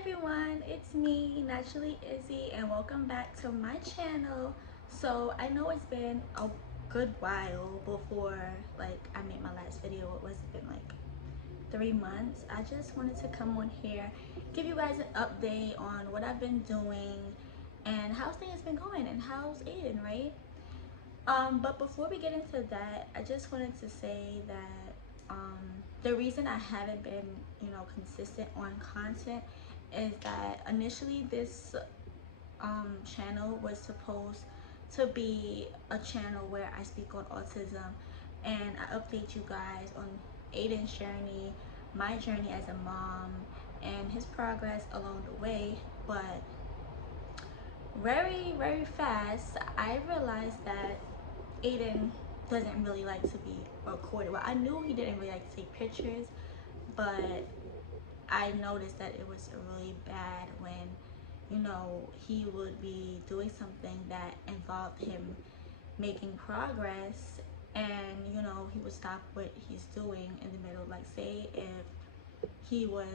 everyone, it's me, Naturally Izzy, and welcome back to my channel. So I know it's been a good while before I made my last video. It was been like 3 months. I just wanted to come on here, give you guys an update on what I've been doing and how things been going and how's Aiden, right? But before we get into that, I just wanted to say that the reason I haven't been, consistent on content is that initially this channel was supposed to be a channel where I speak on autism and I update you guys on Aiden's journey, my journey as a mom, and his progress along the way. But very fast, I realized that Aiden doesn't really like to be recorded. Well, I knew he didn't really like to take pictures, but I noticed that it was really bad when, he would be doing something that involved him making progress and, he would stop what he's doing in the middle. Like, say if he was,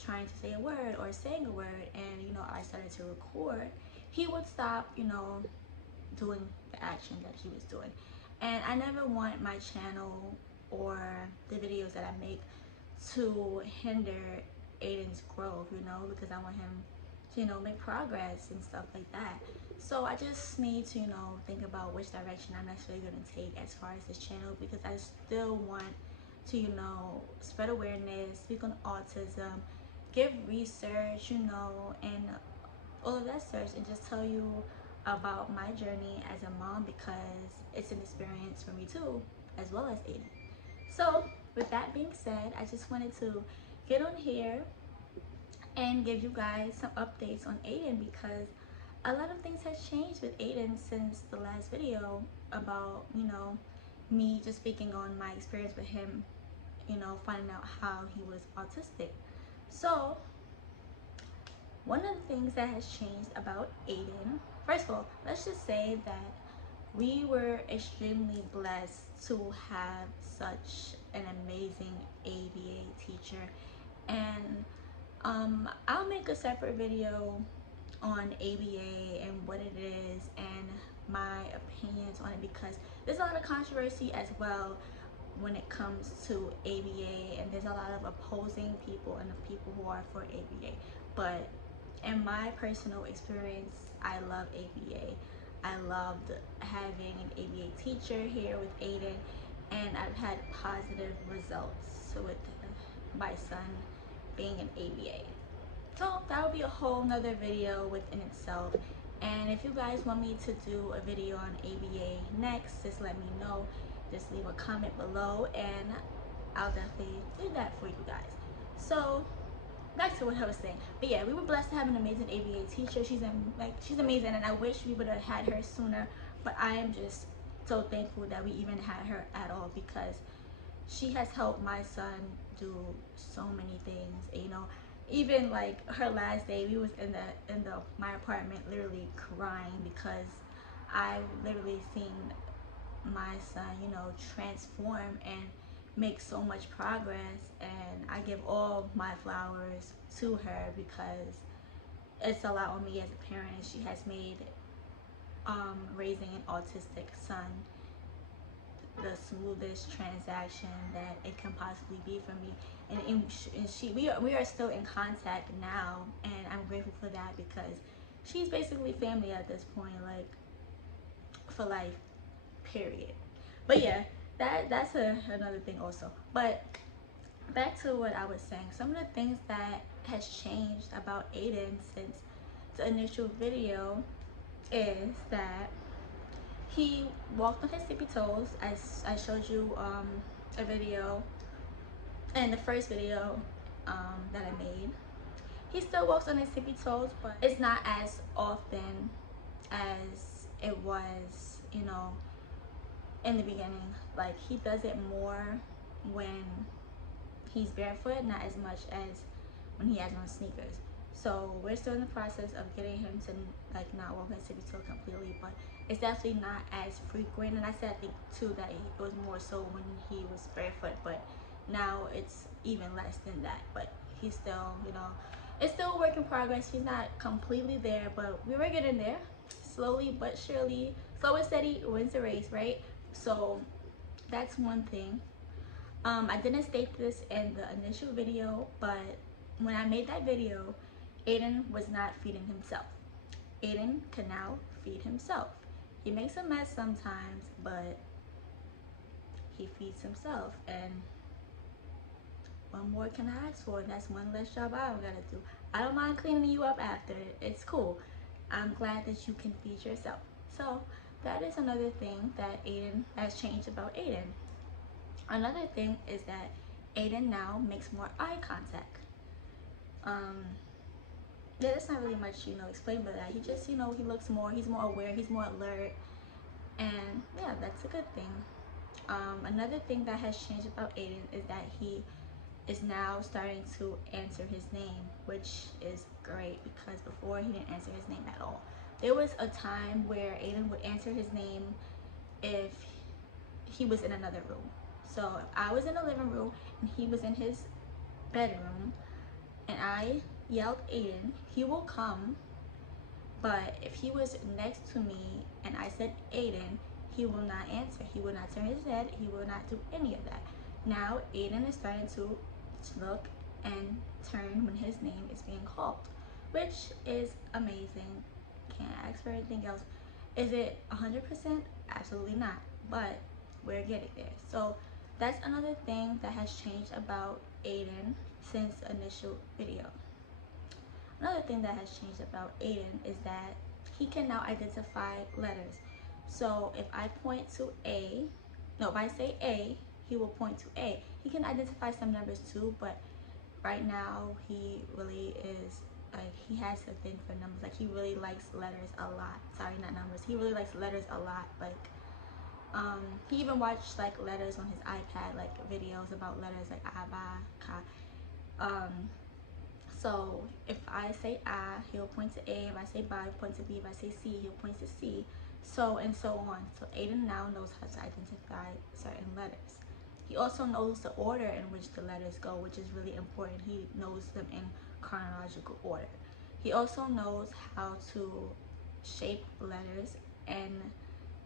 trying to say a word or saying a word and, I started to record, he would stop, doing the action that he was doing. And I never want my channel or the videos that I make to hinder Aiden's growth, because I want him to, make progress and stuff like that. So I just need to, think about which direction I'm actually going to take as far as this channel, because I still want to, spread awareness, speak on autism, give research, and all of that search, and just tell you about my journey as a mom, because it's an experience for me too, as well as Aiden. So with that being said, I just wanted to get on here and give you guys some updates on Aiden, because a lot of things has changed with Aiden since the last video about, me just speaking on my experience with him, finding out how he was autistic. So one of the things that has changed about Aiden, first of all, let's just say that we were extremely blessed to have such an amazing ABA teacher, and I'll make a separate video on ABA and what it is and my opinions on it, because there's a lot of controversy as well when it comes to ABA, and there's a lot of opposing people and the people who are for ABA. But in my personal experience, I love ABA. I loved having an ABA teacher here with Aiden, and I've had positive results with my son being an ABA. So that would be a whole nother video within itself. And if you guys want me to do a video on ABA next, just let me know. Just leave a comment below and I'll definitely do that for you guys. So back to what I was saying. But yeah, we were blessed to have an amazing ABA teacher. She's amazing, and I wish we would have had her sooner. But I am just so thankful that we even had her at all, because she has helped my son do so many things. Even like her last day, we was in my apartment literally crying, because I literally seen my son, transform and make so much progress, and I give all my flowers to her, because it's a lot on me as a parent. She has made raising an autistic son the smoothest transaction that it can possibly be for me, and we are still in contact now, and I'm grateful for that, because she's basically family at this point, like for life, period. But yeah, that's another thing also. But back to what I was saying, some of the things that has changed about Aiden since the initial video is that he walked on his tippy toes, as I showed you a video in the first video that I made. He still walks on his tippy toes, but it's not as often as it was, in the beginning. Like, he does it more when he's barefoot, not as much as when he has on sneakers. So we're still in the process of getting him to not walk his tippy toe completely, but it's definitely not as frequent. And I said, I think too, that it was more so when he was barefoot, but now it's even less than that. But he's still, it's still a work in progress. He's not completely there, but we were getting there, slowly but surely. Slow and steady wins the race, right? So that's one thing. I didn't state this in the initial video, but when I made that video, Aiden was not feeding himself. Aiden can now feed himself. He makes a mess sometimes, but he feeds himself. And what more can I ask for? That's one less job I gotta do. I don't mind cleaning you up after. It's cool. I'm glad that you can feed yourself. So that is another thing that Aiden has changed about Aiden. Another thing is that Aiden now makes more eye contact. Yeah, there's not really much, explain about that. He just, he looks more, he's more aware, he's more alert, and yeah, that's a good thing. Another thing that has changed about Aiden is that he is now starting to answer his name, which is great because before he didn't answer his name at all. There was a time where Aiden would answer his name if he was in another room. So if I was in the living room and he was in his bedroom and I yelled Aiden, he will come. But if he was next to me and I said Aiden, he will not answer. He will not turn his head. He will not do any of that. Now Aiden is starting to look and turn when his name is being called, which is amazing. Can't ask for anything else. Is it 100%? Absolutely not. But we're getting there. So that's another thing that has changed about Aiden since the initial video. Another thing that has changed about Aiden is that he can now identify letters. So if I point to A, no, if I say A, he will point to A. He can identify some numbers too, but right now he really is, like, he has a thing for numbers. Like, he really likes letters a lot. Sorry, not numbers. He really likes letters a lot. Like, he even watched like letters on his iPad, like videos about letters like A, Ba, Ka. So if I say A, he'll point to A. If I say Ba, he'll point to B. If I say C, he'll point to C. So and so on. So Aiden now knows how to identify certain letters. He also knows the order in which the letters go, which is really important. He knows them in chronological order. He also knows how to shape letters and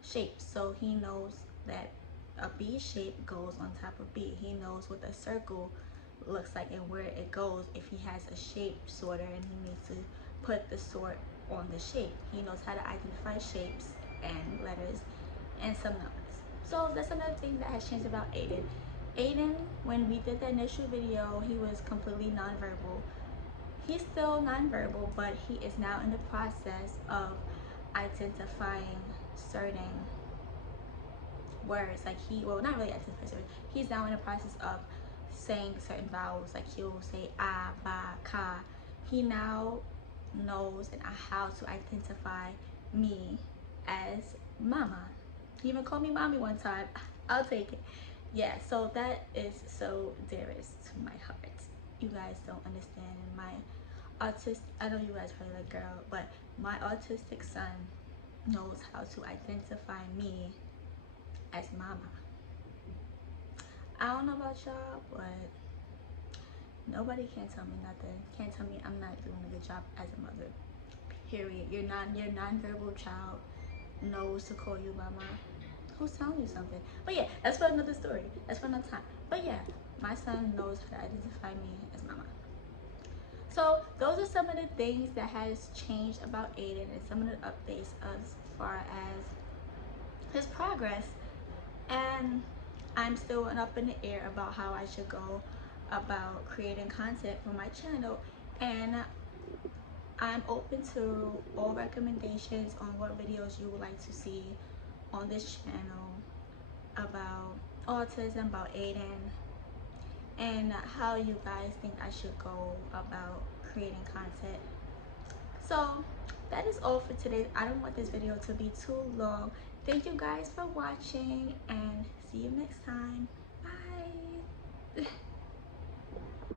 shapes. So he knows that a B shape goes on top of B. He knows what a circle looks like and where it goes if he has a shape sorter and he needs to put the sort on the shape. He knows how to identify shapes and letters and some numbers. So that's another thing that has changed about Aiden. Aiden, when we did the initial video, he was completely nonverbal. He's still nonverbal, but he is now in the process of identifying certain words. Like, well, not really identifying certain. He's now in the process of saying certain vowels. Like, he'll say A, Ba, Ka. He now knows and how to identify me as mama. He even called me mommy one time. I'll take it. Yeah, so that is so dearest to my heart. You guys don't understand. And my I know you guys probably like, girl, but my autistic son knows how to identify me as mama. I don't know about y'all, but nobody can tell me nothing. Can't tell me I'm not doing a good job as a mother. Period. Your non-verbal child knows to call you mama. Who's telling you something? But yeah, that's for another story. That's for another time. But yeah, my son knows how to identify me as mama. So those are some of the things that has changed about Aiden and some of the updates as far as his progress. And I'm still up in the air about how I should go about creating content for my channel, and I'm open to all recommendations on what videos you would like to see on this channel about autism, about Aiden, and how you guys think I should go about creating content. So that is all for today. I don't want this video to be too long. Thank you guys for watching and see you next time.